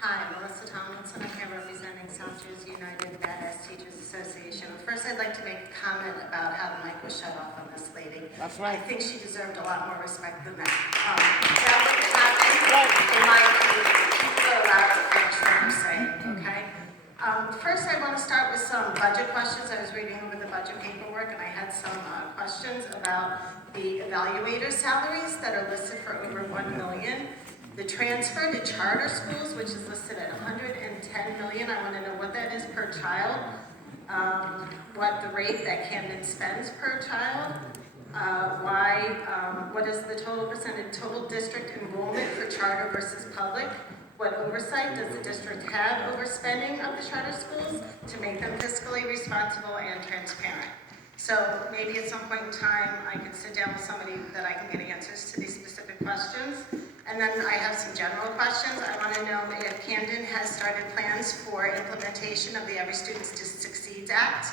Hi, Melissa Tomlinson. I'm here representing South Jersey United Badass Teachers Association. First, I'd like to make a comment about how the mic was shut off on this lady. That's right. I think she deserved a lot more respect than that. That wouldn't happen in my opinion. People are allowed to finish what they're saying, okay? First, I want to start with some budget questions. I was reading over the budget paperwork, and I had some questions about the evaluator salaries that are listed for over $1 million. The transfer to charter schools, which is listed at $110 million, I want to know what that is per child, what the rate that Camden spends per child, what is the total percentage total district enrollment for charter versus public, what oversight does the district have over spending of the charter schools to make them fiscally responsible and transparent. So maybe at some point in time I could sit down with somebody that I can get answers to these specific questions. And then I have some general questions. I want to know if Camden has started plans for implementation of the Every Student Succeeds Act.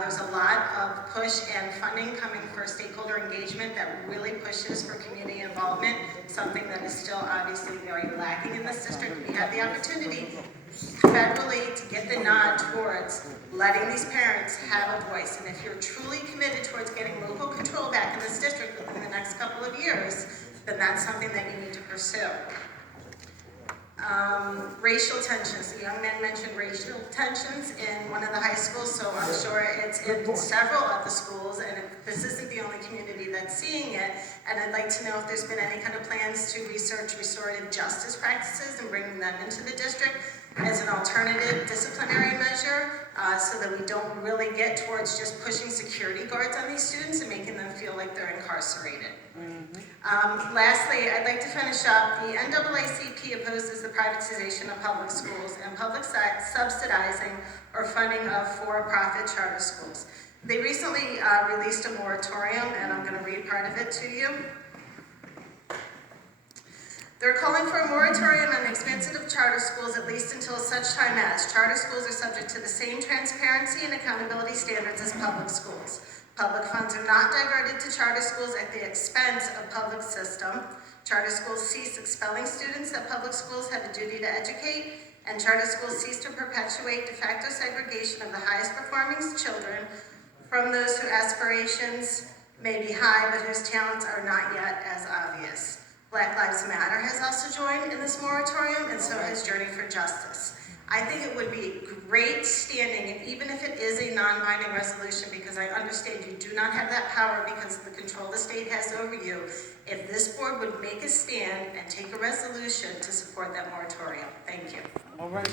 There's a lot of push and funding coming for stakeholder engagement that really pushes for community involvement, something that is still obviously very lacking in this district. We have the opportunity federally to get the nod towards letting these parents have a voice. And if you're truly committed towards getting local control back in this district within the next couple of years, then that's something that you need to pursue. Racial tensions. The young man mentioned racial tensions in one of the high schools, so I'm sure it's in several of the schools, and this isn't the only community that's seeing it. And I'd like to know if there's been any kind of plans to research restorative justice practices and bringing them into the district as an alternative disciplinary measure, so that we don't really get towards just pushing security guards on these students and making them feel like they're incarcerated. Lastly, I'd like to finish up. The NAACP opposes the privatization of public schools and public subsidizing or funding of for-profit charter schools. They recently released a moratorium, and I'm going to read part of it to you. They're calling for a moratorium on the expansion of charter schools at least until such time as charter schools are subject to the same transparency and accountability standards as public schools. Public funds are not diverted to charter schools at the expense of public system. Charter schools cease expelling students that public schools have a duty to educate, and charter schools cease to perpetuate de facto segregation of the highest performing children from those whose aspirations may be high but whose talents are not yet as obvious. Black Lives Matter has also joined in this moratorium, and so has Journey for Justice. I think it would be great standing, and even if it is a non-binding resolution, because I understand you do not have that power because of the control the state has over you, if this board would make a stand and take a resolution to support that moratorium. Thank you. All right.